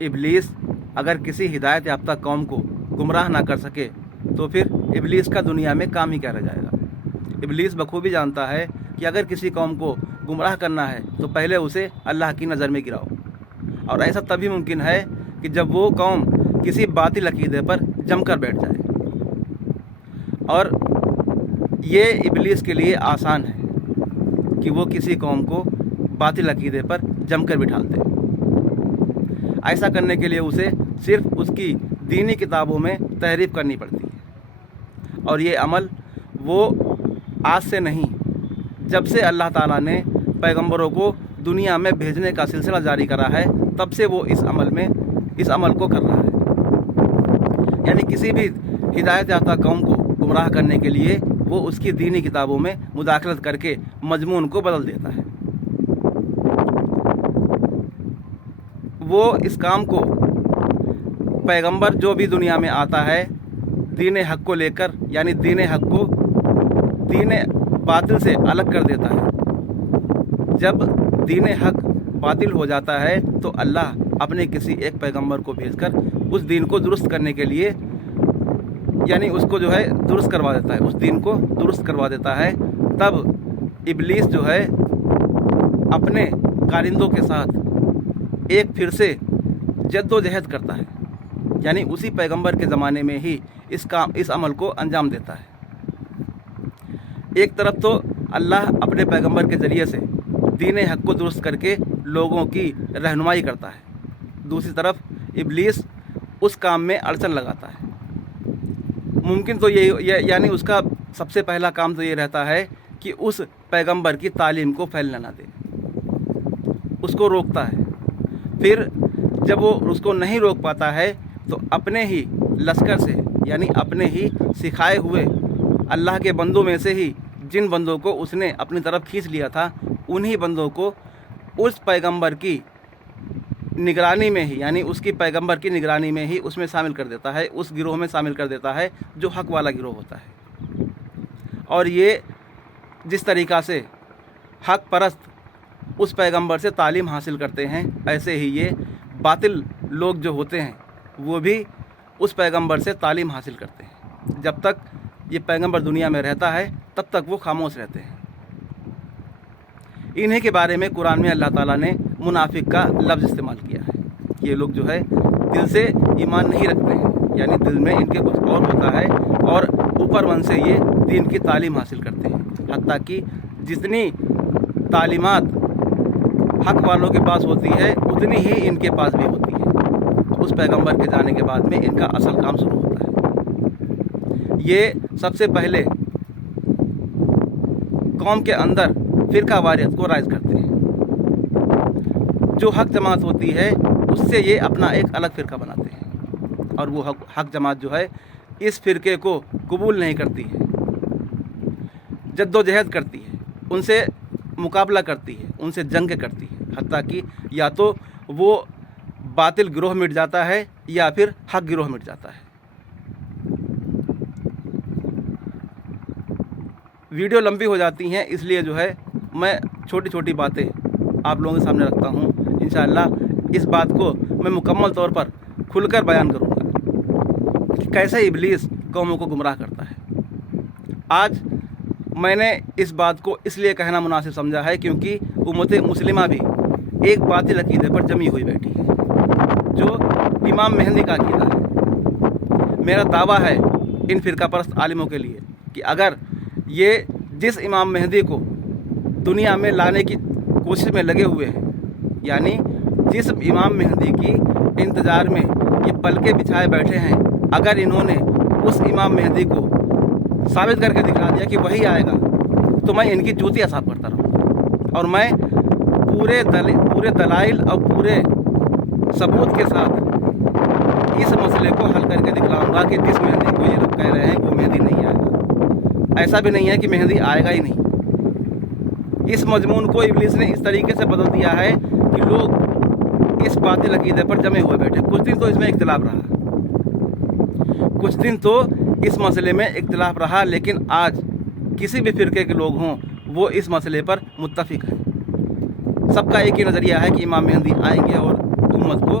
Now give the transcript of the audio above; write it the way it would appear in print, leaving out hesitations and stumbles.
ابلیس اگر کسی ہدایت یافتہ قوم کو گمراہ نہ کر سکے تو پھر ابلیس کا دنیا میں کام ہی کیا رہ جائے گا۔ ابلیس بخوبی جانتا ہے کہ اگر کسی قوم کو گمراہ کرنا ہے تو پہلے اسے اللہ کی نظر میں گراؤ، اور ایسا تبھی ممکن ہے کہ جب وہ قوم کسی باطل عقیدے پر جم کر بیٹھ جائے، اور یہ ابلیس کے لیے آسان ہے کہ وہ کسی قوم کو باطل عقیدے پر جم کر بٹھا دے۔ ایسا کرنے کے لیے اسے صرف اس کی دینی کتابوں میں تحریف کرنی پڑتی ہے، اور یہ عمل وہ آج سے نہیں، جب سے اللہ تعالیٰ نے پیغمبروں کو دنیا میں بھیجنے کا سلسلہ جاری کرا ہے تب سے وہ اس عمل کو کر رہا ہے۔ یعنی کسی بھی ہدایت یافتہ قوم کو گمراہ کرنے کے لیے وہ اس کی دینی کتابوں میں مداخلت کر کے مضمون کو بدل دیتا ہے۔ وہ اس کام کو پیغمبر جو بھی دنیا میں آتا ہے دین حق کو لے کر، یعنی دین حق کو دین باطل سے الگ کر دیتا ہے۔ جب دین حق باطل ہو جاتا ہے تو اللہ اپنے کسی ایک پیغمبر کو بھیج کر اس دین کو درست کرنے کے لیے، یعنی اس کو جو ہے درست کروا دیتا ہے، اس دین کو درست کروا دیتا ہے۔ تب ابلیس جو ہے اپنے کارندوں کے ساتھ ایک پھر سے جد و جہد کرتا ہے، یعنی اسی پیغمبر کے زمانے میں ہی اس عمل کو انجام دیتا ہے۔ ایک طرف تو اللہ اپنے پیغمبر کے ذریعے سے دین حق کو درست کر کے لوگوں کی رہنمائی کرتا ہے، دوسری طرف ابلیس اس کام میں اڑچن لگاتا ہے۔ ممکن تو یعنی اس کا سب سے پہلا کام تو یہ رہتا ہے کہ اس پیغمبر کی تعلیم کو پھیلنے نہ دے، اس کو روکتا ہے۔ پھر جب وہ اس کو نہیں روک پاتا ہے تو اپنے ہی لشکر سے، یعنی اپنے ہی سکھائے ہوئے اللہ کے بندوں میں سے ہی جن بندوں کو اس نے اپنی طرف کھینچ لیا تھا، انہی بندوں کو اس پیغمبر کی نگرانی میں ہی، یعنی اس کی پیغمبر کی نگرانی میں ہی اس میں شامل کر دیتا ہے، اس گروہ میں شامل کر دیتا ہے جو حق والا گروہ ہوتا ہے۔ اور یہ جس طریقہ سے حق پرست اس پیغمبر سے تعلیم حاصل کرتے ہیں، ایسے ہی یہ باطل لوگ جو ہوتے ہیں وہ بھی اس پیغمبر سے تعلیم حاصل کرتے ہیں۔ جب تک یہ پیغمبر دنیا میں رہتا ہے تب تک وہ خاموش رہتے ہیں۔ انہیں کے بارے میں قرآن میں اللہ تعالیٰ نے منافق کا لفظ استعمال کیا ہے۔ یہ لوگ جو ہے دل سے ایمان نہیں رکھتے ہیں، یعنی دل میں ان کے کچھ اور ہوتا ہے، اور اوپر من سے یہ دین کی تعلیم حاصل کرتے ہیں، حتیٰ کہ جتنی تعلیمات حق والوں کے پاس ہوتی ہے اتنی ہی ان کے پاس بھی ہوتی ہے۔ اس پیغمبر کے جانے کے بعد میں ان کا اصل کام شروع ہوتا ہے۔ یہ سب سے پہلے قوم کے اندر فرقہ واریت کو رائج کرتے ہیں۔ جو حق جماعت ہوتی ہے اس سے یہ اپنا ایک الگ فرقہ بناتے ہیں، اور وہ حق جماعت جو ہے اس فرقے کو قبول نہیں کرتی ہے، جد و جہد کرتی ہے، ان سے مقابلہ کرتی ہے، ان سے جنگ کرتی ہے، حتیٰ کہ یا تو وہ باطل گروہ مٹ جاتا ہے یا پھر حق گروہ مٹ جاتا ہے۔ ویڈیو لمبی ہو جاتی ہیں، اس لیے جو ہے میں چھوٹی چھوٹی باتیں آپ لوگوں کے سامنے رکھتا ہوں۔ انشاءاللہ اس بات کو میں مکمل طور پر کھل کر بیان کروں گا کہ کیسے ابلیس قوموں کو گمراہ کرتا ہے۔ آج میں نے اس بات کو اس لیے کہنا مناسب سمجھا ہے کیونکہ امت مسلمہ بھی ایک باطل عقیدے پر جمی ہوئی بیٹھی ہے جو امام مہدی کا عقیدہ ہے۔ میرا دعویٰ ہے ان فرقہ پرست عالموں کے لیے کہ اگر یہ جس امام مہدی کو دنیا میں لانے کی کوشش میں لگے ہوئے ہیں، یعنی جس امام مہدی کی انتظار میں یہ پلکیں بچھائے بیٹھے ہیں، اگر انہوں نے اس امام مہدی کو ثابت کر کے دکھا دیا کہ وہی آئے گا تو میں ان کی جوتیاں صاف کرتا رہوں گا، اور میں پورے دلائل اور پورے ثبوت کے ساتھ اس مسئلے کو حل کر کے دکھلاؤں گا کہ جس مہدی کو یہ لوگ کہہ رہے ہیں وہ مہدی نہیں آئے گا۔ ایسا بھی نہیں ہے کہ مہدی آئے گا ہی نہیں۔ اس مضمون کو ابلیس نے اس طریقے سے بدل دیا ہے کہ لوگ اس باطل عقیدے پر جمے ہوئے بیٹھے۔ کچھ دن تو اس میں اختلاف رہا، کچھ دن تو اس مسئلے میں اختلاف رہا، لیکن آج کسی بھی فرقے کے لوگ ہوں وہ اس مسئلے پر متفق ہیں۔ سب کا ایک ہی نظریہ ہے کہ امام مہدی آئیں گے اور امت کو